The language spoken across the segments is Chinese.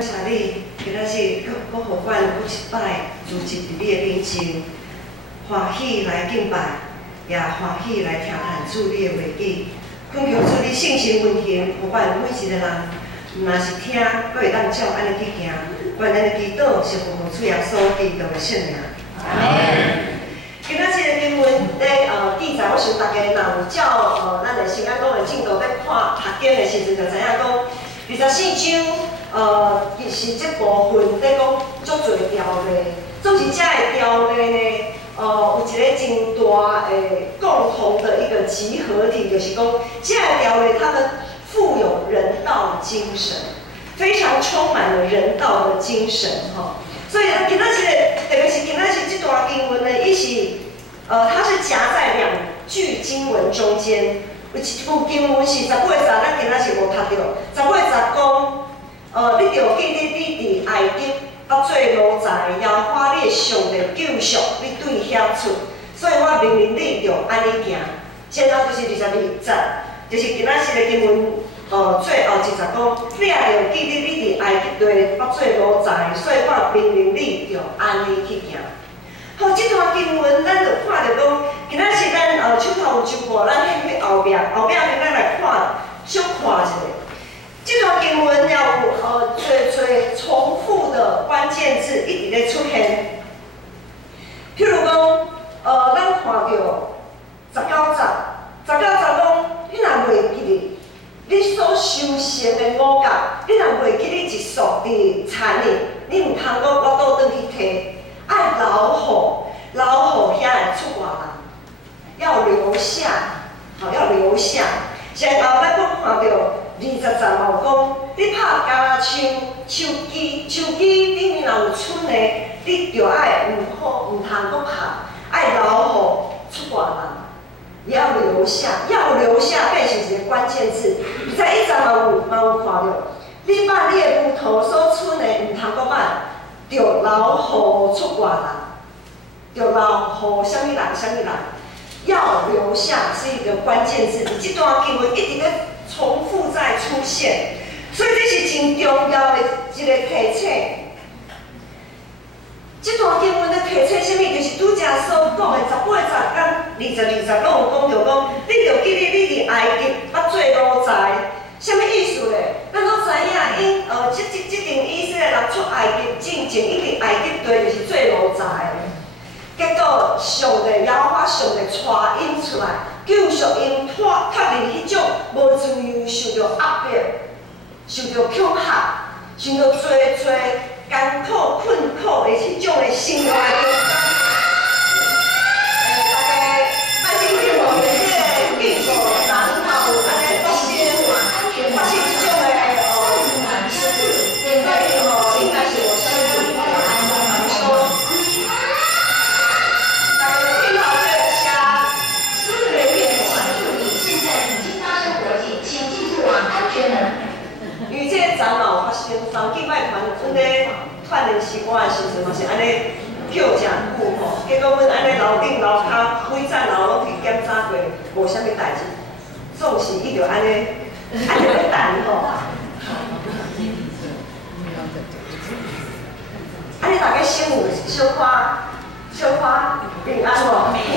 感谢你，今仔日搁互阮搁一摆如一伫你的面前，欢喜来敬拜，也欢喜来听谈主你的话语。恳求主你圣神运行，互阮每一个人，若是听，搁会当照安尼去行。愿咱的祈祷是奉主耶稣基督的圣名。阿门。今仔日的经文咧记载，我想大家若有照咱的圣经讲的进度咧看读经的时阵，就知影讲24章是即部分咧讲足侪条例，总是遮的条例呢，有一个真大的共同的一个集合体，就是讲遮的条例，它们富有人道精神，非常充满了人道的精神哈。所以今仔日，特别是今仔日这段经文呢，伊是它是夹在两句经文中间。有一句经文是18个字，咱今仔日无读到。18个字讲，你着记得你伫埃及捌做奴才，耶和华你的上帝救赎你对遐出，所以我命令你着安尼行。然后就是22节，就是今仔日的经文。最后一节讲，你也着记得你伫埃及地捌做奴才，所以我命令你着安尼去行。好，这段经文咱就看着讲，今仔日咱手头有一部，咱去后壁面咱来看，小看一下。这段经文了有找重复的关键字一直咧出现。譬如讲，咱看到19节讲，你若袂记哩。你所修成的五角，你若袂记你一束伫田里，你毋通讲我倒转去摕，爱留互遐的出外人，要留下，要留下。然后咱佫看到20节嘛有讲，你拍橄榄树枝里面若有剩的，你着爱毋通佫拍，爱留互出外人。要留下，变成一个关键字。在1节嘛有看到，你把你的木头所剩的毋通搁摆，着留互出外人，着留互啥物人？要留下是一个关键字，这段经文一直咧重复在出现，所以这是真重要的一个提醒。这段经文咧提醒啥物？就是拄则所讲的18节跟22节拢有讲着讲，你着记得你伫埃及捌做奴才，啥物意思咧？咱拢知影，这阵以色列人出埃及进前，伊伫埃及地就是做奴才。结果上帝耶和华上帝带因出来，救赎因脱离迄种无自由、受着压迫、受着恐吓、受着做艰苦、困苦的迄种的生活中。大家爱听听无？即个建筑人头有安尼发生即种的事，所以应该是有相关的安全说。大家听好这个声，现在已经发生火警，请进入往安全门。因为这个昨嘛有发生，三警摆团阮咧串联时光的时阵嘛是安尼叫诚久吼，结果阮安尼楼顶楼骹每站楼拢去检查过，无啥物代志，总是伊着安尼咧等吼。安尼大家心有小可平安无？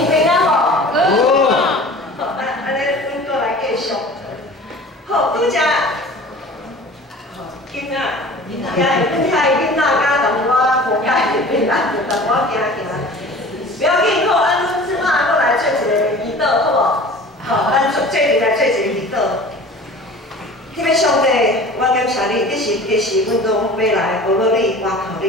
平安无？好，安尼阮过来继续。好，拄则。囡仔，遐囡仔甲淡薄仔无解平安，就淡薄仔行。不要紧，好，阮即摆搁来做一个祈祷，好无？好，咱做阵来做一个祈祷。天父上帝，我感谢你，这是阮拢要来学了你，我靠你。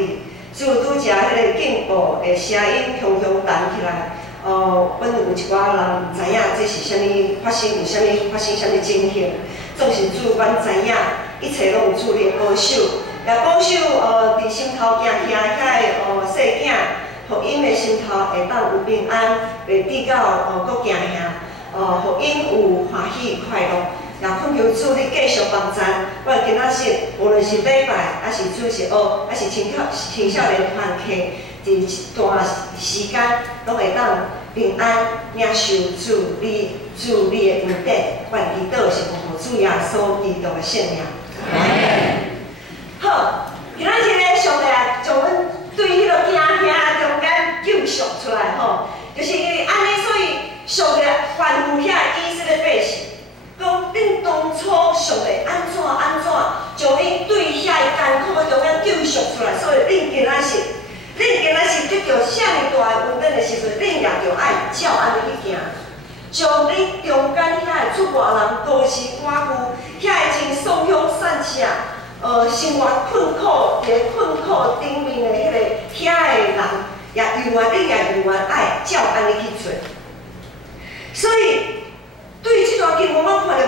只有拄则迄个进步的声音雄弹起来，阮有一寡人毋知影这是啥物发生，有啥物情形，总是主，阮知影。一切拢有主你的保守，也保守伫心头行遐个细囝，互因的心头会当有平安，袂跌到搁行遐，互因有欢喜快乐。也恳求主你继续帮助，我今仔日无论是礼拜，还是主日学，还是青少年团契，伫一段时间拢会当平安领受主你的恩典。我祈祷是奉主耶稣基督的圣名。好，今仔日咧，上帝啊，将阮对迄个惊吓中间救赎出来吼，就是因为安尼，所以上帝吩咐遐以色列百姓，讲恁当初上帝安怎将恁对遐艰苦的中间救赎出来，所以恁今仔日得到啥物大的恩典的时阵，恁也着爱照安尼去行。 将你中间遐个出外人、都市寡妇、遐个真丧乡散赤，生活困苦、伫困苦顶面的迄个遐个人，也永远爱照安尼去做。所以对即段经文，我看着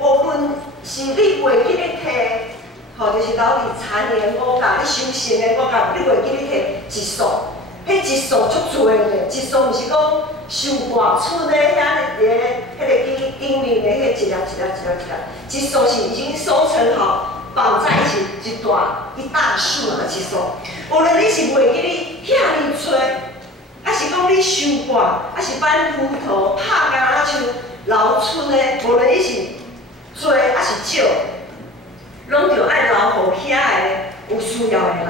无论是你袂记咧摕，吼，就是留伫残年五甲，你修行的五甲，你袂记咧摕一数。 迄一数足多咧，一数毋是讲收外村咧，遐迄个顶面的迄一粒，一数是已经收成好，绑在一起一大束啊，一数。无论你是袂记你遐尼多，还是讲你收外，还是搬斧头、拍橄榄树、留村咧，无论你是多还是少，拢着爱留互遐个有需要的人。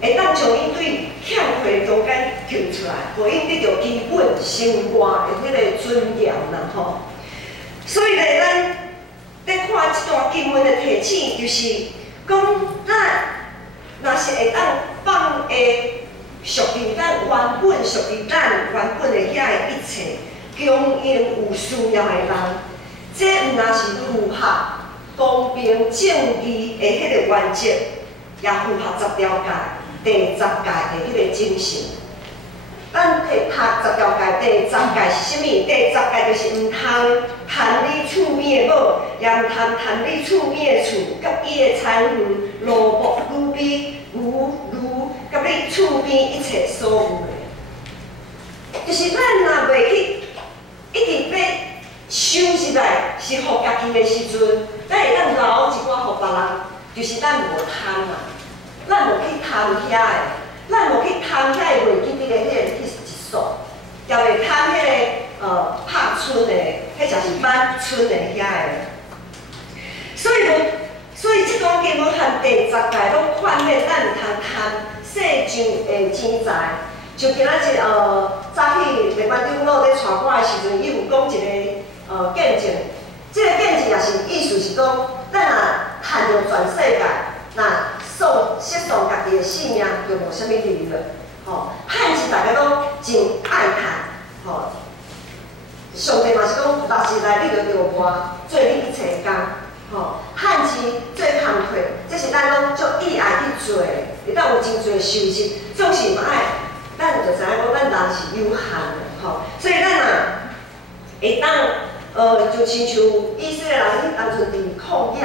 会当将伊对欠缺中间救出来，互因得到基本生活的迄个尊严啦吼。所以咧，咱咧看即段经文的提醒，就是讲咱若是会当放下属于咱原本的遐个一切，供应有需要的人，这毋若是符合公平正义的迄个原则，也符合10条戒。 第10戒的迄个精神，咱去读10条戒。第10戒是啥物？第10戒就是毋通贪你厝边的某，也毋通贪你厝边的厝，甲伊的财源、萝卜、女比、牛，甲你厝边一切所有的。就是咱若袂去一直要收入来，是互家己的时阵，咱会当留一寡互别人，就是咱无贪啦。 咱无去贪遐个，咱无去贪遐个袂记得的迄个一数，也袂贪迄个拍村的，迄就是挽村的遐个。所以即段经文和第10戒拢劝勉咱毋通贪世上的钱财。就今仔日早起立班长老咧带我的时阵，伊有讲一个见证，即个见证也是意思是讲，咱若趁着全世界，若失丧家己的性命，就无啥物利了。吼，趁钱大家拢真爱趁，吼。上帝嘛是讲，六时内你着着我做你一切工，吼，趁钱做工课，这是咱拢足意爱去做的，会当有真侪收入，总是嘛爱，咱就知影讲，咱人是有限的，吼，所以咱若会当就亲像以色列人迄当阵伫旷野。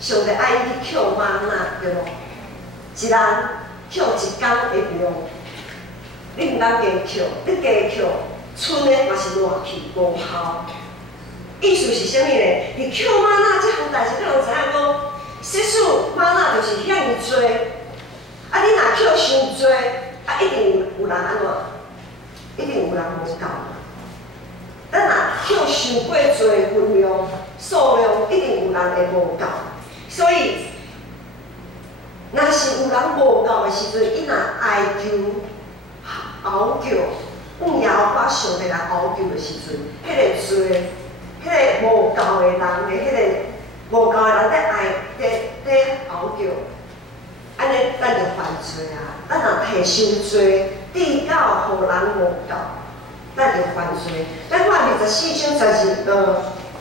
上帝爱伊去捡玛纳，对无？一人捡1工的量，你毋敢加捡，你加捡，剩的嘛是烂去无效。意思是啥物咧？你捡玛纳这项代志，咱就知影讲，实属玛纳就是遐尼多，啊，你若捡伤多，啊，一定有人安怎？一定有人无够嘛。咱若捡伤过多分量、数量，一定有人会无够。 所以，若是有人无够的时阵，伊若哀求、熬叫，往后把上帝来熬叫的时阵，迄个做，迄个无够的人的迄个无够的人在熬叫，安尼咱就犯罪啊！咱若摕伤多，递到互人无够，咱就犯罪。咱看24章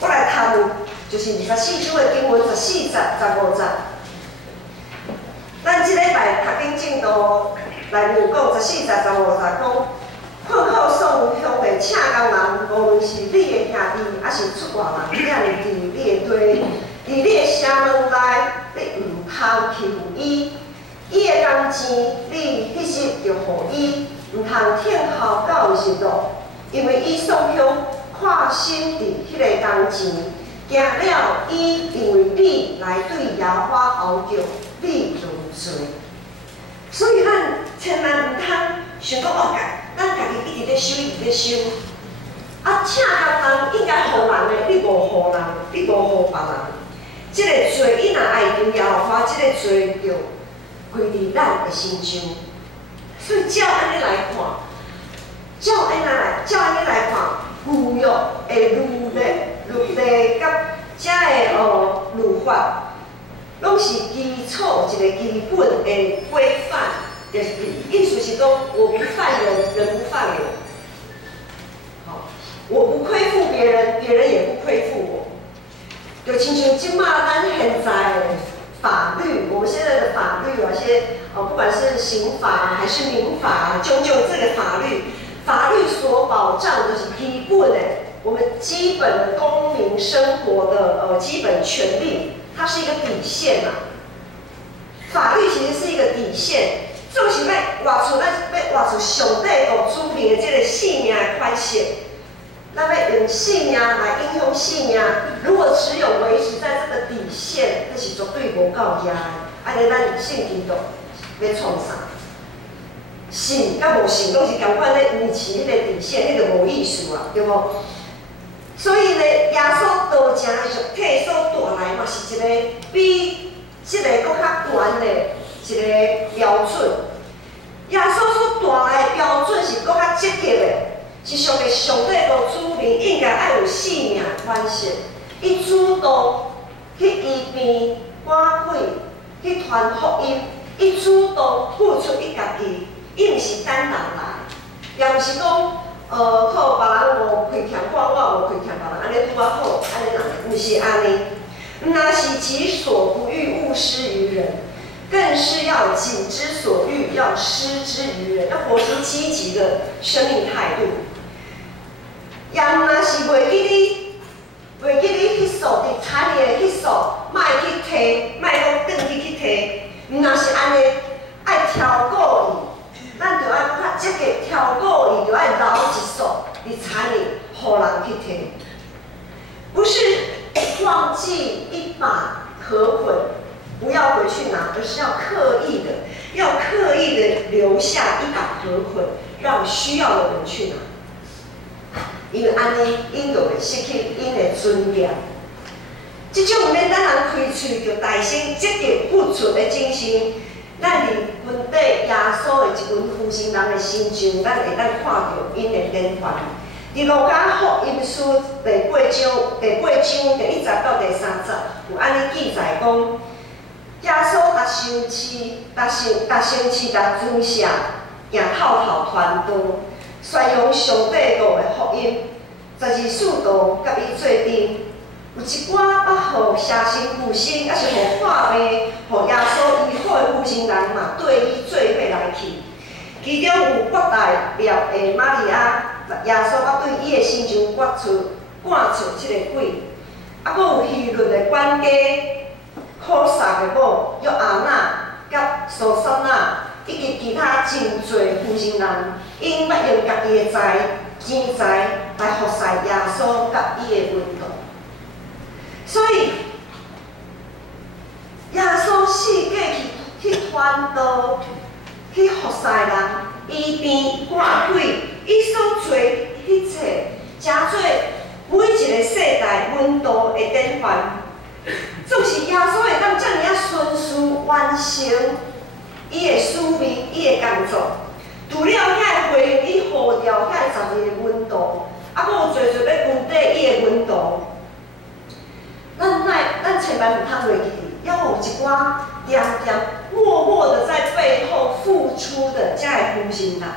我来读。 就是24章的经文14节、15节，咱即礼拜读经进度内面讲14节、15节讲，困苦丧乡的请工人，无论是你的兄弟，还是出外人，也是伫你的地，伫你的城门内，你毋通欺负伊，伊的工钱你迄时就互伊，毋通听候到日落，因为伊丧乡看心伫迄个工钱。 行了，伊因为你来对耶和华熬叫，你就有罪。所以咱千万毋通想讲哦，咱家己一直咧收，一直咧收。啊，请工人应该互人的，你无互人，你无互别人，这个罪伊若爱着耶和华，这个罪就归伫咱的心中。所以照安尼来看，照安尼来看，旧约的律例甲遮的律法，拢是基础一个基本的规范，就是意思是讲，我不犯人，人不犯我。好，我不亏负别人，别人也不亏负我。就亲像即马咱现在的法律，我们现在的法律有些不管是刑法还是民法，种种这个法律所保障的是基本的，我们基本的公民生活的基本权利，它是一个底线啊。法律其实是一个底线，就是要活出上帝所注明的这个性命的款式。咱要用性命来影响性命，如果只有维持在这个底线，那是绝对无够压的。安尼咱信基督要创啥？信甲无信拢是共款咧维持迄个底线，迄个无意思啊，对无？所以呢，耶稣道成的肉体所带来嘛，是一个比这个搁较悬的一个标准。耶稣所带来的标准是搁较积极的。是上帝所主明，应该爱有性命款式。伊主动去医病赶鬼，去传福音。伊主动付出伊家己，伊毋是等人来，也毋是讲靠别人无亏欠我无亏欠别人，安尼拄啊好，安尼毋是安尼。那是己所不欲，勿施于人。更是要己之所欲，要施之于人，要活出积极的生命态度。也若是袂记你迄数伫产业的迄数，莫去摕，莫讲转去摕。若是安尼，爱超过伊，咱就爱较积极超过伊，就爱留一数伫产业，互人去摕。不是忘记一把河捆，不要回去拿，而是要刻意的留下一把河捆，让需要的人去拿。因为安尼，因就会失去因的尊严。这种免咱人开喙就大声积极付出的精神，咱伫本地耶稣的一群负心人的心中，咱会当看到因的典范。伫路加福音书第8章第110到第30，有安尼记载讲，耶稣达生气、达尊舍，也滔滔传道。宣扬上帝国的福音，12使徒甲伊做阵，有一寡捌互邪神附身，也是互看病、互耶稣医好的负心人嘛，对伊做伙来去。其中有国大了的玛利亚，耶稣捌对伊的心中赶出即个鬼。啊，佫有希律的管家、苦撒的某约阿娜甲苏珊娜。以及其他真侪负心人，因捌用家己的钱财来服侍耶稣甲伊的门徒。所以，耶稣世界去传道、去服侍人、医病赶鬼，伊所做一切，诚做每一个世代门徒的典范。总是耶稣会当遮尔啊顺序完成。伊的使命，伊的工作，除了遐回应伊呼召遐12个门徒，啊，佫有侪要分底伊的门徒，咱千万毋通袂记，要有一寡点默默的在背后付出的遮个负心人，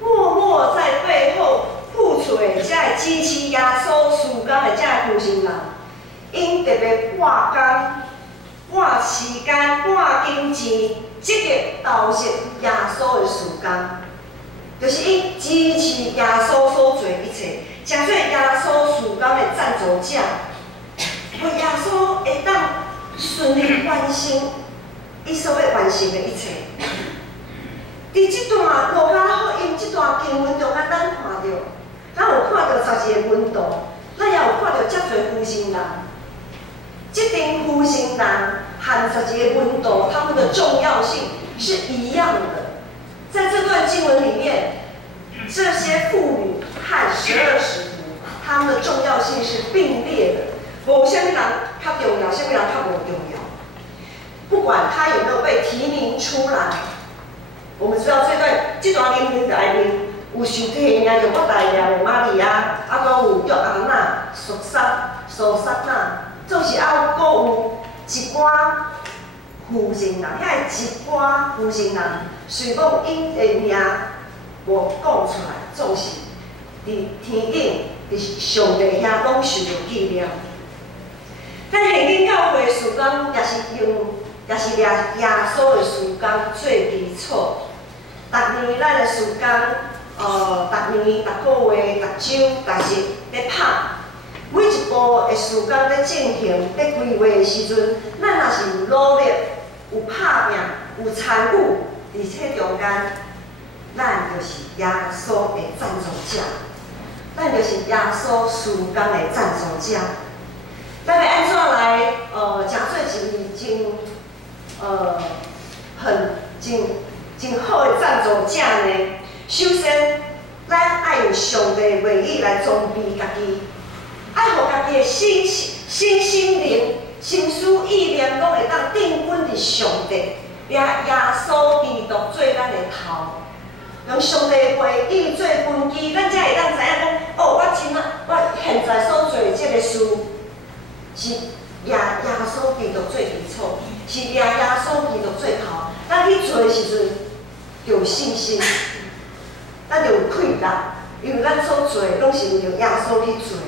默默在背后付出的遮个支持耶稣事工的遮个负心人，因特别挂工。赶时间、赶金钱，积极投入耶稣的事工，就是因支持耶稣所做一切，诚做耶稣事工的赞助者，互耶稣会当顺利完成伊所要完成的一切。伫这段路加福音这段经文中，咱看到，咱有看到12个门徒，咱也有看到遮侪负心人。这群负心人和12个门徒，他们的重要性是一样的。在这段经文里面，这些妇女和12使徒，他们的重要性是并列的。无啥物人较重要，啥物人较无重要。不管他有没有被提名出来，我们知道这段人名内面有受提名的国大爷的玛利亚，啊，搁有约翰娜、苏珊娜，总是还搁有一寡负心人，遐一寡负心人，虽讲因的名无讲出来，总是伫天顶，伫上帝遐拢受到纪念。咱现今教会事工也是耶稣的事工做基础。逐年咱的事工，逐年、逐个月、逐周、逐日咧拍，每一步的事工咧进行、咧规划的时阵，咱若是有努力、有拍拼、有参与，伫这中间，咱就是耶稣的赞助者，咱就是耶稣事工的赞助者。咱要安怎来诚做一位真好的赞助者呢？首先，咱爱用上帝的话语来装备家己，爱互家己的心灵、心思意念拢会当定稳伫上帝，掠耶稣基督做咱的头，用上帝的话语做根基，咱才会当知影讲，我现在所做的这个事，是掠耶稣基督做基础，是掠耶稣基督做头。咱去做的时阵，就有信心，咱就有快乐，因为咱所做拢是为了耶稣去做。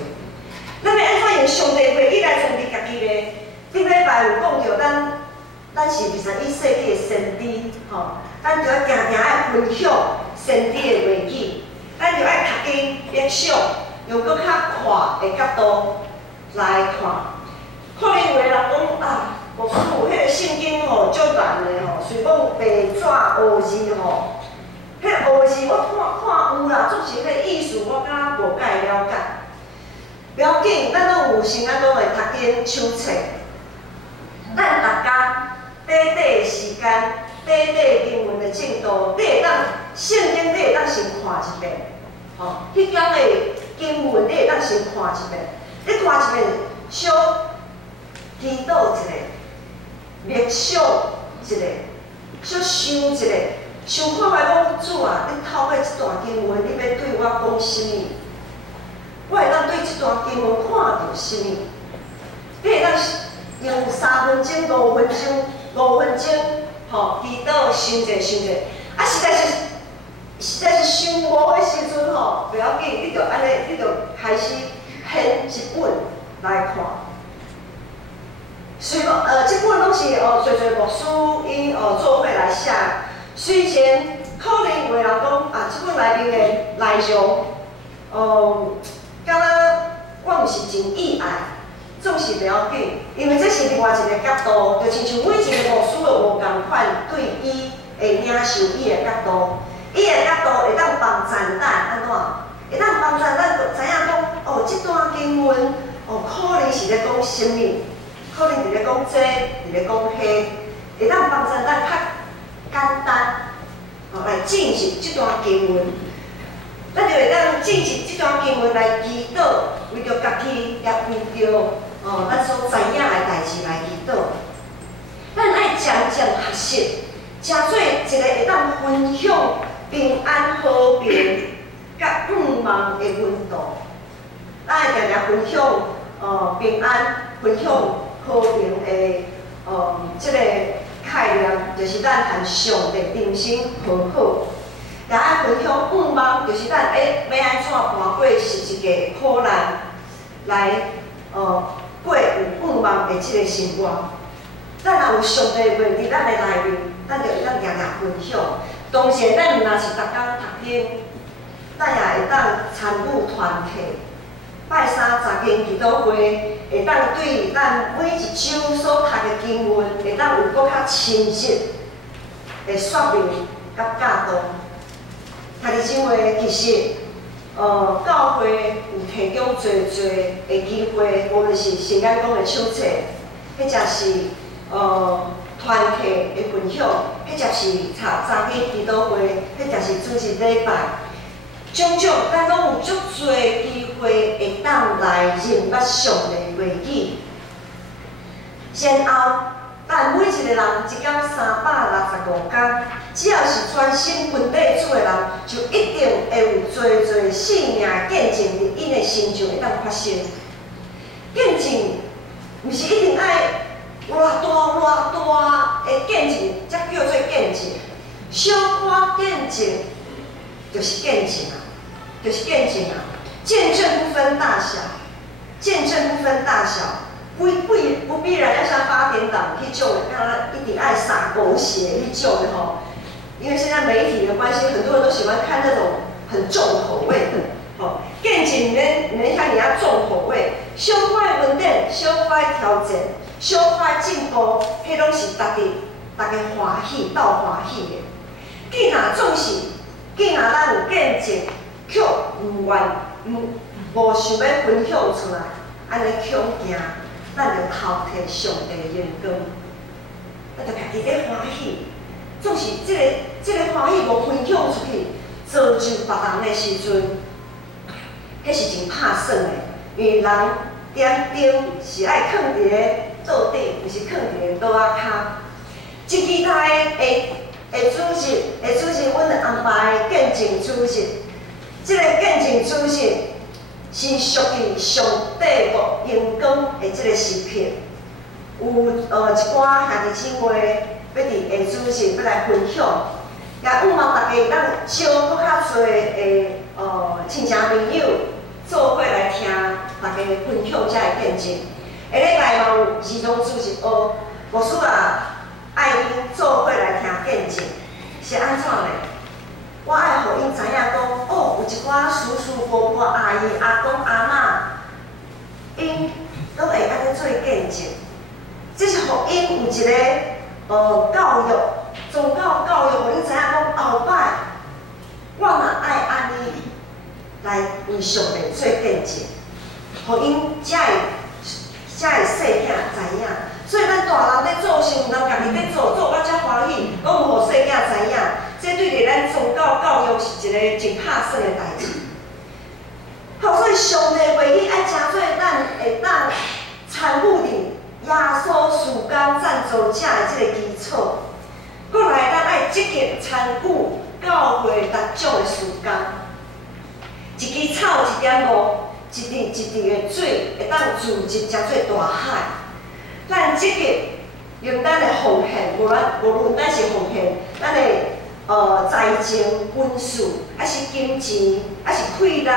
咱要安怎用上帝话语来装备家己呢？顶礼拜有讲到咱是21世纪的先知，咱就要定定爱分享先知的话语，咱就爱读经默想，用搁较宽的角度来看。可能有个人讲啊。牧师，迄个圣经足难的虽讲白纸黑字迄黑字我看有啦，总是迄个意思我敢无解了解。不要紧，咱拢有先咱讲的读经手册，咱大家短的时间、短经文的进度，你会当圣经你会当先看一遍，迄种的经文你会当先看一遍，你看一遍小祈祷一下。默想一下，小想一下，想看卖讲主啊，你透过这段经文，你要对我讲什么？我会当对这段经文看到什么？你会当用3分钟、5分钟，祈祷想者，啊，实在是想无的时阵不要紧，你就安尼，你就开始编一本来看。虽讲这本拢是侪牧师因做伙来写，虽然可能有个人讲啊，这本内面的内容，敢若我毋是真意爱，总是袂要紧，因为这是另外一个角度，就亲像每一个牧师都无共款对伊会领受伊的角度，伊的角度会当帮助咱安怎？会当帮助咱就知影讲这段经文可能是咧讲什么？可能伫咧讲这，伫咧讲迄，会当帮助咱较简单，来进行这段经文。咱就会当进行这段经文来祈祷，为着家己，也为着咱所知影的代志来祈祷。咱爱渐学习，诚做一个会当分享平安和平、甲五望的温度。咱爱常常分享平安，分享。和平的这个概念，就是咱和上帝人生和好。也爱分享五望，就是咱要安怎盘过是一个苦难，来过有五望的这个生活。咱若有上帝话伫咱的内面，咱就会当常常分享。当时咱若是逐工读经，咱也会当参与团体。拜三查经祈祷会，会当对咱每一周所读的经文，会当有搁较清晰的说明甲教导。读日经会其实，教会有提供侪的机会，无论是圣眼讲的手册，或者是团体的分享，或者是查经祈祷会，或者是主日礼拜。种种，咱拢有足侪机会会当来认捌上帝话语，然后，咱每一个人一天365天，只要是专心分地主的人，就一定会有侪侪性命见证伫因的身上会当发生。见证，毋是一定爱偌大的见证，才叫做见证。小可见证，就是见证啊，就是见证啊。见证不分大小，见证不分大小。不必然要像8点档迄种的，让他一定爱撒狗血迄种的吼。因为现在媒体的关系，很多人都喜欢看那种很重口味的。吼，见证免像人家重口味，小可的问题、小可的挑战、小可的进步，迄拢是大家欢喜斗欢喜的。既然咱有见证，却无想要分享出来，安尼恐惊。咱就偷摕上帝的眼光，咱就家己咧欢喜。总是即个欢喜无分享出去，造就别人的时阵，迄是真拍算的。因为人点灯是爱囥伫咧桌顶，毋是囥伫咧桌仔骹。即期台的主日，阮就安排见证主日。即个见证主日。是属于上帝无阳光的即个时刻，有一寡兄弟姊妹要伫下主日要来分享，也希望大家咱招搁较侪的亲戚朋友做伙来听大家分享遮个见证。下礼拜嘛有儿童主日学，牧师啊爱因做伙来听见证，是安怎嘞？我爱互因知影讲，哦，有一寡叔叔伯伯、阿姨、阿公、阿嬷，因拢会安尼做见证。这是互因有一个教育，宗教教育，互因知影讲后摆，我嘛爱安尼来为上帝做见证，互因才会细囝知影。所以咱大人咧做时，毋通家己咧做到遮欢喜，拢无互细囝知影。这对着咱宗教教育是一个真拍算的代志。好，所以上帝为伊爱诚做咱会当参与伫耶稣事工赞助者的这个基础。过来，咱爱积极参与教会各种的事工。一支草1.5，一滴的水会当聚集成做大海。咱积极用咱的奉献，无论咱是奉献，咱的财政、军事，还是金钱，还是气力，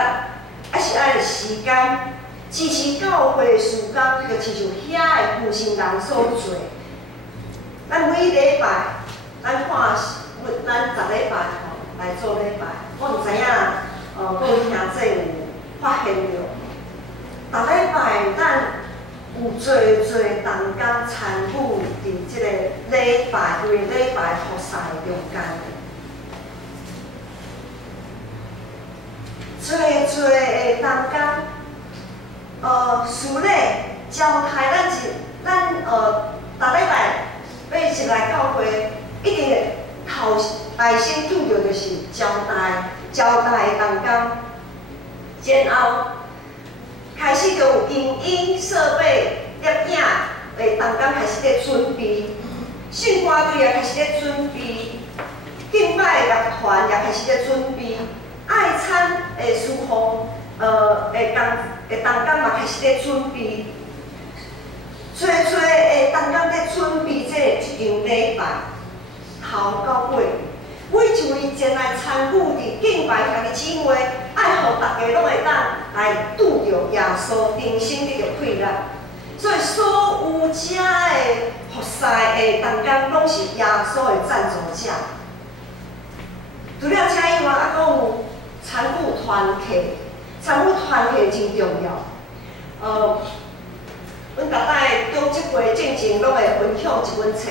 还是爱时间，支持教会的事工，就亲像遐的负心人所做。咱每礼拜，咱10礼拜吼来做礼拜，我毋知影，各位兄弟有发现着，逐礼拜咱有侪同工参与伫即个礼拜对礼拜服侍中间。侪的同工，事咧交代咱逐礼拜要入来教会，一定头内先拄着就是交代同工，然后开始就有影音设备、摄影的同工开始咧准备，信歌队也开始咧准备，敬拜乐团也开始咧准备。爱餐的师傅，同工嘛开始咧准备，侪的同工咧准备一场礼拜，头到尾，每一位前来参与伫敬拜兄弟姊妹，爱互大家拢会当来拄着耶稣重新得着快乐。所以所有遮的服侍的同工，拢是耶稣的赞助者。除了这以外，还佫有。参与团契真重要。阮逐摆中即回进前拢会分享一本册。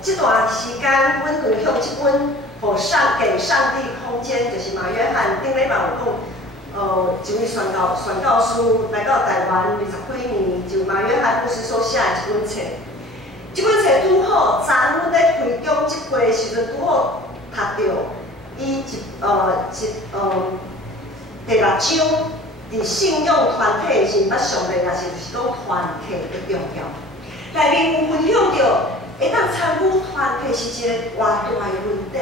这段时间阮分享一本《给上帝空间》，就是马约翰顶礼拜有讲，一位宣教师来到台湾20几年，就马约翰牧师所写的一本册。这本册拄好，昨阮咧开中即回的时阵，拄好读到。伊第6章伫信用团体是捌上的，也是就是讲团体的重要。内面有分享到，会当参与团体是一个偌大的问题。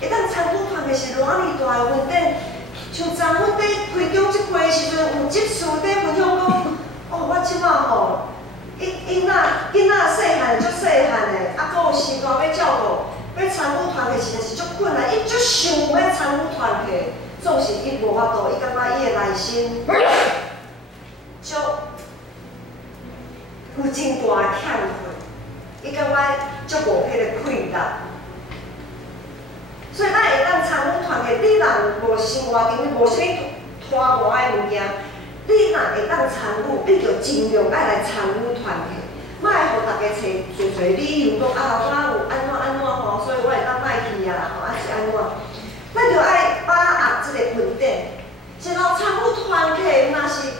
会当参与团体是偌尔大的问题。像昨阮伫开中即会的时阵，有执事伫分享讲，哦，我即马吼，囡仔细汉足细汉的，啊，阁有时大要照顾，要参与团体实在是足困难。伊足想要参与团体，总是伊无法度，伊感觉伊的内心足有真大的欠缺，伊感觉足无迄个快乐。所以咱会当参与团体，你若无生活中无啥物拖磨的物件，你若会当参与，你就尽量爱来参与团体，莫互大家找理由讲啊，我有安怎吼，所以我会当卖去啊，吼，还是安怎？咱就爱把握即个问题。然后参与团体，若是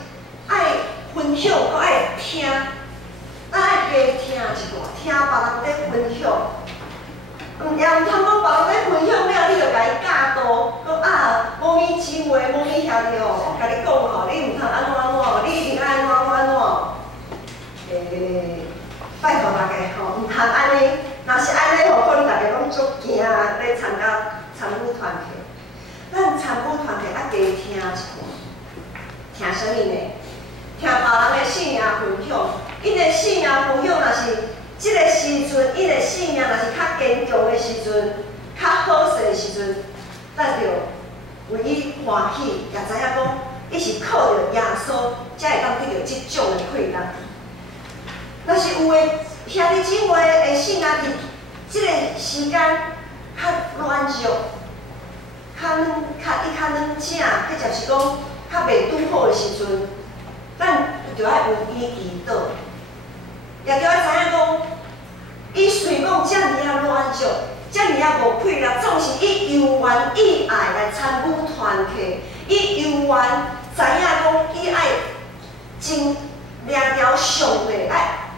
爱分享，搁爱听，咱爱加听一段，听别人在分享。也毋通讲别人在分享了，你就甲伊教导，讲啊，某咪姊妹、某咪兄弟哦，我甲你讲吼，你毋通安怎，你一定爱安怎。拜托大家吼，毋通安尼。若是安尼吼，可能大家拢足惊来参与团体。咱参与团体爱加听一段，听啥物呢？听别人的信仰分享，因的信仰分享若是。即个时阵，伊的信仰若是较坚强的时阵，较好势的时阵，咱就为伊欢喜，也知影讲，伊是靠着耶稣，才会当得到即种的快乐。若是有的兄弟姊妹的信仰伫即个时间较软弱，较软正，或者是讲较袂拄好的时阵，咱就爱为伊祈祷。也着爱知影讲，伊虽讲遮尔啊软弱，遮尔啊无快乐，总是伊由愿意爱来参与团体，伊由愿知影讲，伊爱真抓条上帝，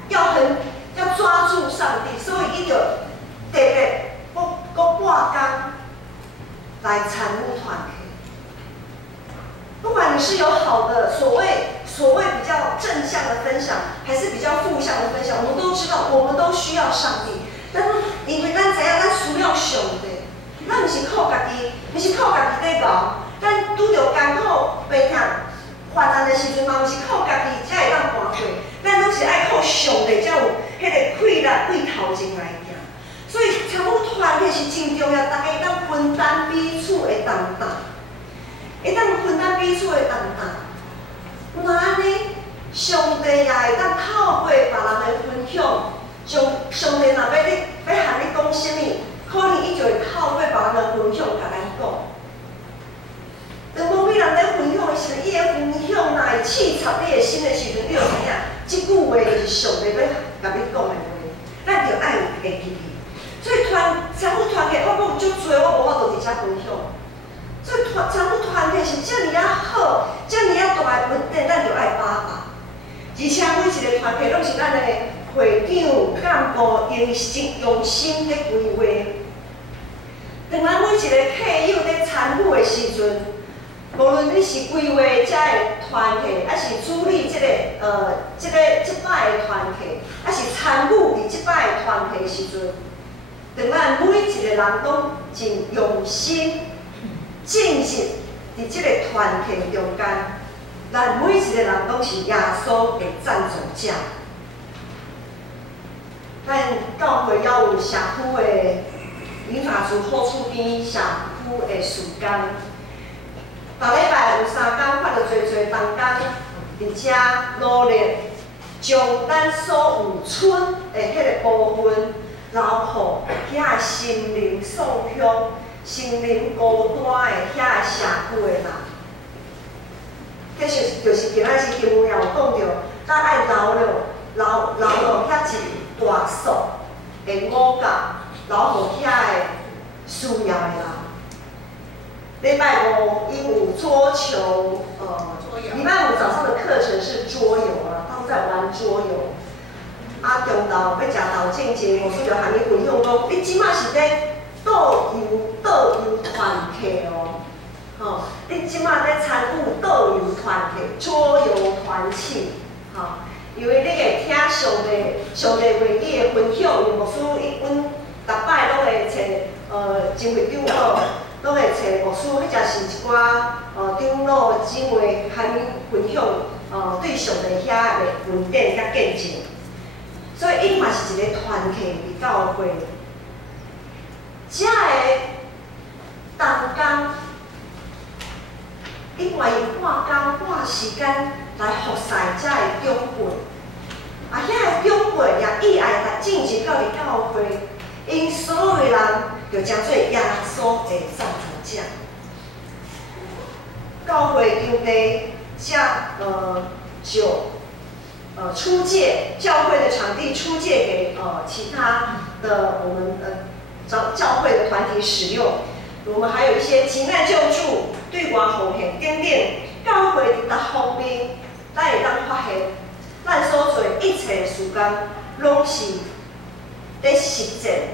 要抓住上帝，所以伊就特别搁半工来参与团体。不管你是有好的所谓比较正向的分享，还是比较负向的分享，我们都知道，我们都需要上帝。但是因为咱知影，咱需要上帝，咱毋是靠家己，毋是靠家己在熬。咱拄着艰苦、悲惨、患难的时阵，嘛毋是靠家己才会当搬过，咱拢是爱靠上帝才有迄个快乐为头前来行。所以参与团体是真重要，大家会当分担彼此的重担。会当分担彼此的重担，那安尼，上帝也会当透过别人的分享，将上帝若要向你讲啥物，可能伊就会透过别人的分享甲咱讲。当某某人在分享的时阵，伊的分享若会刺插你的心的时阵，你就知影，即句话就是上帝要甲你讲的话，咱就爱有会记哩。所以参与团体，我讲足多，我无法度直接分享。所以参与团体是遮尔啊好，遮尔啊大的问题，咱就爱把握。而且每一个团体拢是咱的会长、干部用心咧规划。当咱每一个客友咧参与的时阵，无论你是规划遮个团体，还是处理即摆的团体，还是参与伫即摆的团体的时阵，当咱每一个人拢真用心。进入伫即个团体中间，咱每一个人拢是耶稣的赞助者。咱教会要有社区的民法处好处边社区的时间，逐礼拜有3天，发着侪同工伫遮努力，将咱所有剩的迄个部分留互遐心灵送向。心灵孤单的遐社区的人，迄就是今仔日经文也有讲到，咱爱留落遐一大束的五角，留互遐的需要的人。礼拜5因有桌球，礼拜5早上的课程是桌游啊，他们在玩桌游。啊，中昼要食豆正前，牧师就喊你分享讲，你即马是咧。倒游团体哦，吼，你即马咧参与导游团体、桌游团契，吼，因为你会听上帝话语的分享，牧师阮逐摆拢会找真会长老，拢会找牧师，或者是一寡长老姊妹，和阮分享对上帝遐个恩典甲见证。所以伊嘛是一个团契伫教会，遮个同工，伊愿意花时间来服侍遮个长辈，啊，遐个长辈也意爱来进前到伫教会，因所有的人就称做耶稣的赞助者。教会场地就出借教会的场地出借给其他的我们教会的团体使用。我们还有一些急难救助、对外奉献等等，教会伫各方面，咱会当发现，咱所做一切事工，拢是咧实践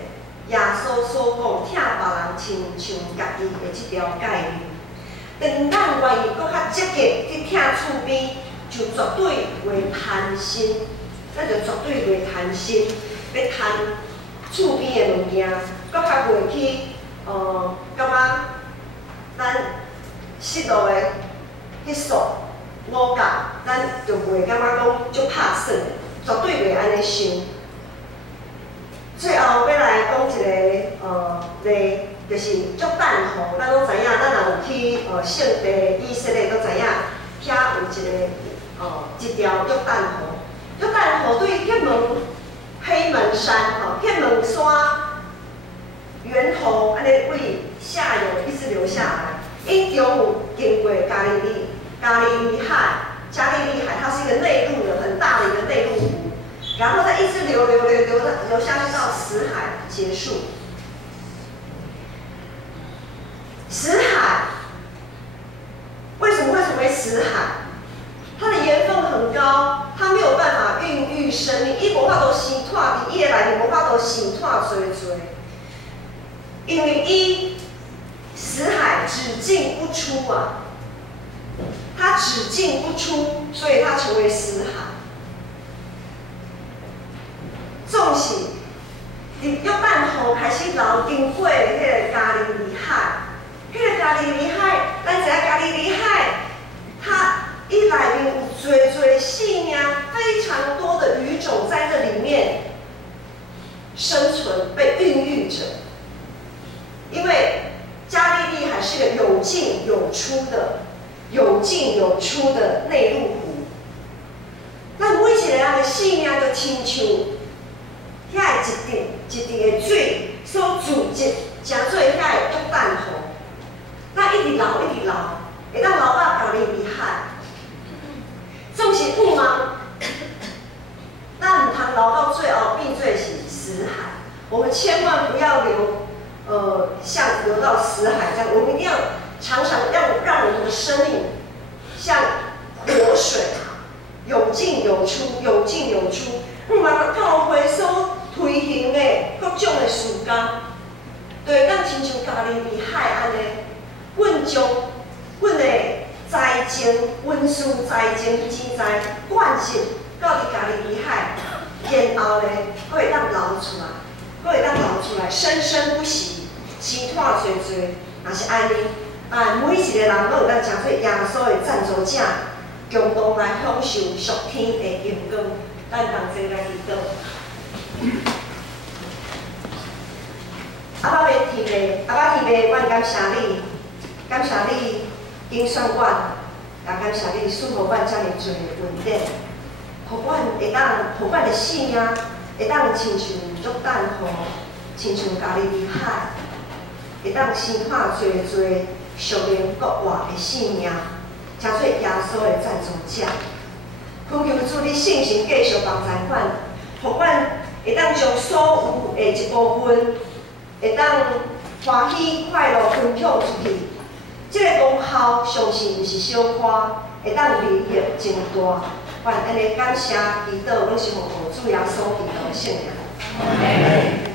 耶稣所讲，疼别人亲像家己的这条概念。当咱愿意搁较积极去疼厝边，就绝对袂贪心，咱就绝对袂贪心，要贪厝边的物件，搁较袂去感觉咱失落的迄束五角，咱就袂感觉讲足拍算，绝对袂安尼想。最后要来讲一个例，就是约旦河，咱拢知影，咱若有去圣地以色列，都知影，遐有一条约旦河。约旦河对迄门黑门山迄门山源头安尼为下游一直流下来，因中有经过加利利海，它是一个内陆的很大的一个内陆湖，然后再一直流下去到死海结束。死海为什么会成为死海？它的盐分很高，它没有办法孕育生命，伊无法度生脱伫伊的内面，无法度生脱做，因为伊死海只进不出啊，它只进不出，所以它成为死海。纵使伫约旦河开始流经过迄个加利利海。迄个加利利海，咱知影加利利海，伊内面有侪细命，非常多的鱼种在这里面生存，被孕育着。因为加利利海是个有进有出的内陆湖。咱每一个人的性命就亲像遐一滴的水所聚集，成做遐个约旦河。咱一直流，会当流到加利利海。纵使不忙，咱唔通流到最后变做是死海。我们千万不要像流到死海这样，我们一定要常常让我们的生命像活水，有进有出。把教会所推行的各种的事工，对，咱亲像加利利海安尼。阮将阮的财政、温书财政钱财灌入到伫加利利海，然后呢，佫会当流出来，生生不息，生脱做。若是安尼，每一个人都有咱成做耶稣的赞助者，共同来享受属天的荣光。咱同齐来祈祷。阿爸提袂，阮感谢你。感谢你拣选阮，也感谢你赐予阮遮尔多的恩典，互阮会当，互阮的性命会当亲像约旦河，亲像加利利海，会当生化侪属灵国外的性命，成做耶稣的赞助者。恳求主你圣神继续帮助阮，互阮会当将所有的一部分，会当欢喜快乐分享出去。这个功效相信毋是小可，会当利益真大。愿安尼感谢祈祷，拢是奉主耶稣基督的圣名。